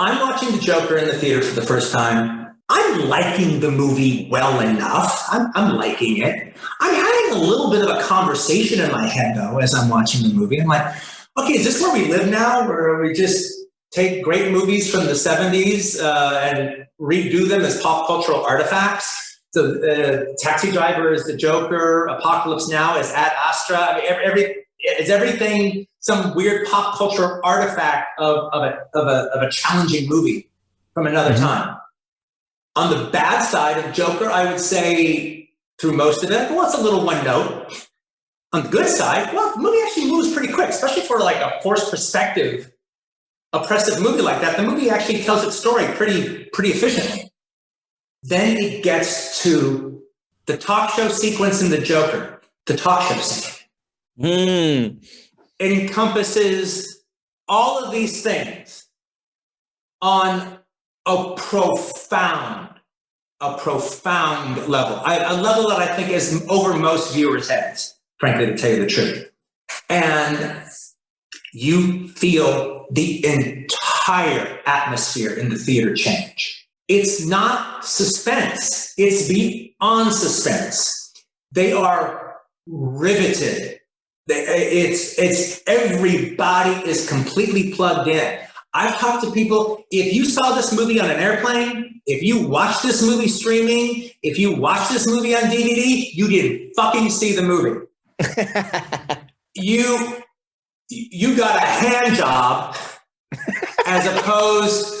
I'm watching The Joker in the theater for the first time. I'm liking the movie well enough. I'm liking it. I'm having a little bit of a conversation in my head, though, as I'm watching the movie. I'm like, okay, is this where we live now, where we just take great movies from the 70s and redo them as pop cultural artifacts? So Taxi Driver is The Joker, Apocalypse Now is Ad Astra. I mean, is everything some weird pop culture artifact of a challenging movie from another time? On the bad side of Joker, I would say through most of it, well, it's a little one note. On the good side, well, the movie actually moves pretty quick, especially for like a forced perspective, oppressive movie like that. The movie actually tells its story pretty efficiently. Then it gets to the talk show sequence in The Joker, the talk show scene. It encompasses all of these things on a profound level. A level that I think is over most viewers' heads, frankly, to tell you the truth. And you feel the entire atmosphere in the theater change. It's not suspense. It's beyond suspense. They are riveted. It's everybody is completely plugged in. I've talked to people, if you saw this movie on an airplane, if you watched this movie streaming, if you watched this movie on DVD, you didn't fucking see the movie. You got a hand job as opposed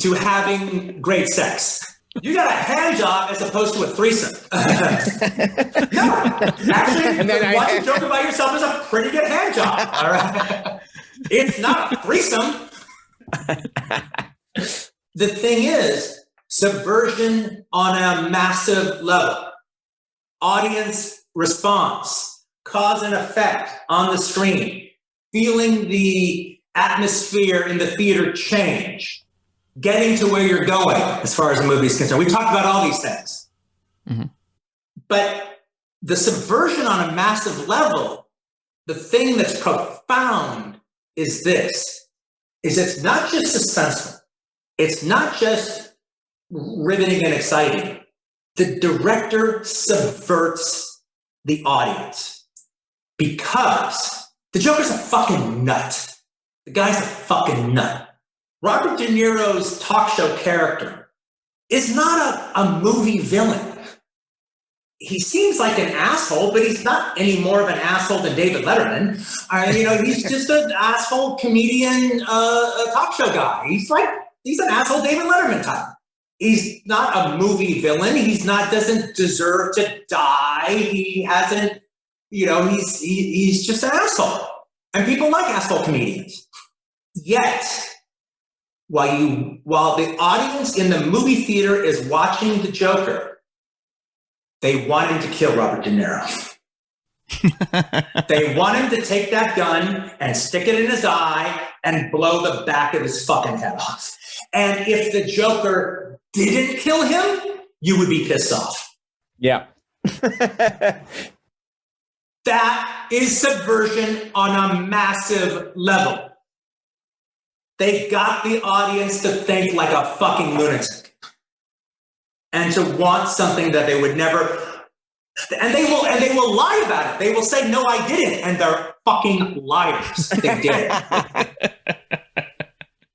to having great sex. You got a hand job as opposed to a threesome. No, actually, watching Joker by yourself is a pretty good hand job. All right, it's not a threesome. The thing is, subversion on a massive level, audience response, cause and effect on the screen, feeling the atmosphere in the theater change, getting to where you're going as far as the movie is concerned. We talked about all these things. But the subversion on a massive level, the thing that's profound is this. Is it's not just suspenseful. It's not just riveting and exciting. The director subverts the audience because the Joker's a fucking nut. The guy's a fucking nut. Robert De Niro's talk show character is not a movie villain. He seems like an asshole, but he's not any more of an asshole than David Letterman. He's just an asshole comedian, talk show guy. He's an asshole David Letterman type. He's not a movie villain. Doesn't deserve to die. He hasn't, he's just an asshole. And people like asshole comedians. Yet, while the audience in the movie theater is watching The Joker, they want him to kill Robert De Niro. They want him to take that gun and stick it in his eye and blow the back of his fucking head off. And if the Joker didn't kill him, you would be pissed off. Yeah. That is subversion on a massive level. They got the audience to think like a fucking lunatic. And to want something that they would never, and they will lie about it. They will say, no, I didn't. And they're fucking liars. They did.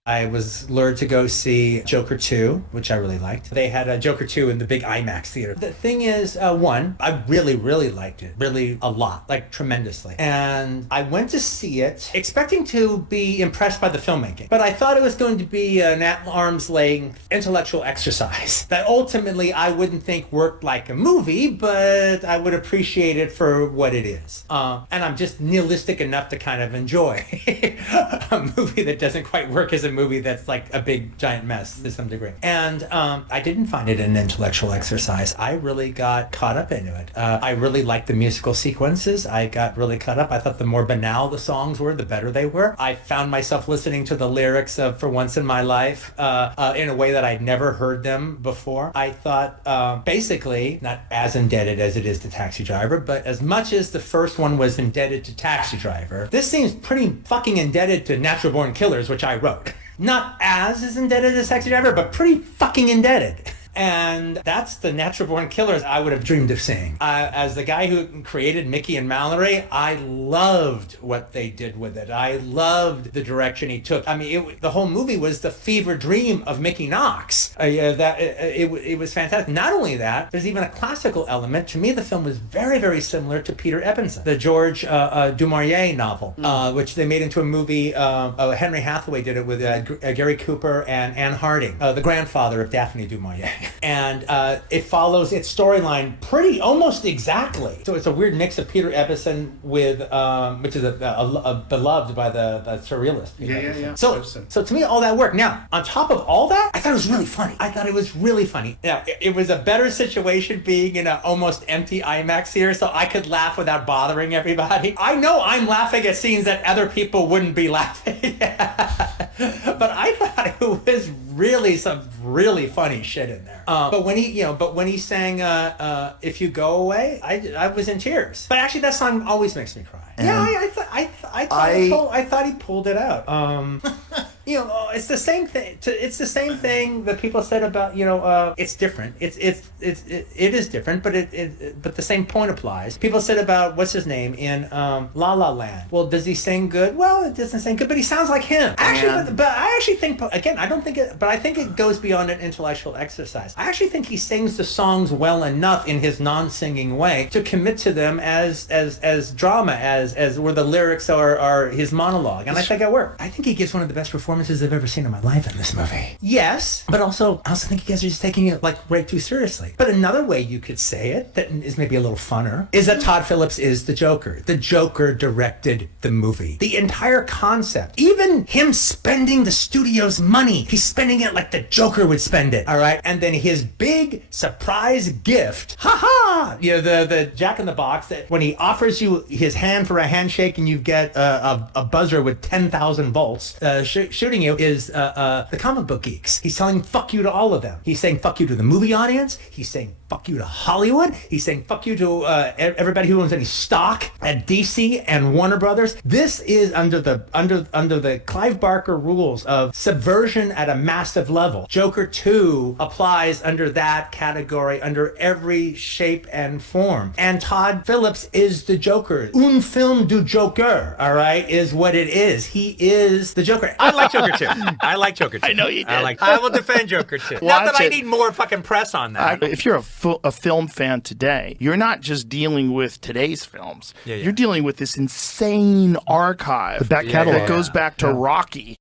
I was lured to go see Joker 2, which I really liked. They had a Joker 2 in the big IMAX theater. The thing is, one, I really, really liked it. Really a lot, like tremendously. And I went to see it expecting to be impressed by the filmmaking. But I thought it was going to be an at-arm's length intellectual exercise that ultimately I wouldn't think worked like a movie, but I would appreciate it for what it is. And I'm just nihilistic enough to kind of enjoy a movie that doesn't quite work as a movie that's like a big giant mess to some degree. And I didn't find it an intellectual exercise. I really got caught up into it. I really liked the musical sequences. I got really caught up. I thought the more banal the songs were, the better they were. I found myself listening to the lyrics of For Once in My Life in a way that I'd never heard them before. I thought basically, not as indebted as it is to Taxi Driver, but as much as the first one was indebted to Taxi Driver, this seems pretty fucking indebted to Natural Born Killers, which I wrote. Not as indebted as Taxi Driver, but pretty fucking indebted. And that's the Natural Born Killers I would have dreamed of seeing. As the guy who created Mickey and Mallory, I loved what they did with it. I loved the direction he took. I mean, the whole movie was the fever dream of Mickey Knox. It was fantastic. Not only that, there's even a classical element. To me, the film was very, very similar to Peter Ebenson, the George du Maurier novel, which they made into a movie. Henry Hathaway did it with Gary Cooper and Anne Harding, the grandfather of Daphne du Maurier. And it follows its storyline pretty almost exactly. So it's a weird mix of Peter Ebenson with, which is a beloved by the surrealist. Yeah. So to me, all that worked. Now, on top of all that, I thought it was really funny. Now, it was a better situation being in an almost empty IMAX theater, so I could laugh without bothering everybody. I know I'm laughing at scenes that other people wouldn't be laughing at. But I thought it was really some really funny shit in there. But when he sang "If You Go Away," I was in tears. But actually, that song always makes me cry. I thought he pulled it out. It's the same thing. It's the same thing that people said about it's different. It is different, but the same point applies. People said about what's his name in La La Land. Well, does he sing good? Well, it doesn't sing good, but he sounds like him. Actually, but I actually think again, I don't think it, but I think it goes beyond an intellectual exercise. I actually think he sings the songs well enough in his non-singing way to commit to them as drama, as where the lyrics are his monologue, and I think it worked. I think he gives one of the best performances I've ever seen in my life in this movie. Yes, but I also think you guys are just taking it like way too seriously. But another way you could say it that is maybe a little funner is that Todd Phillips is the Joker. The Joker directed the movie. The entire concept, even him spending the studio's money, he's spending it like the Joker would spend it. All right, and then his big surprise gift, the Jack in the Box, that when he offers you his hand for a handshake and you get a buzzer with 10,000 volts shooting you, is the comic book geeks. He's telling fuck you to all of them. He's saying fuck you to the movie audience. He's saying fuck you to Hollywood. He's saying fuck you to everybody who owns any stock at DC and Warner Brothers. This is under the Clive Barker rules of subversion at a massive level. Joker 2 applies under that category, under every shape and form. And Todd Phillips is the Joker. Un film du Joker, all right, is what it is. He is the Joker. I like Joker 2. I know you did. I will defend Joker 2. Not that I need more fucking press on that. If you're a film fan today, you're not just dealing with today's films. You're dealing with this insane archive that catalog that goes back to Rocky.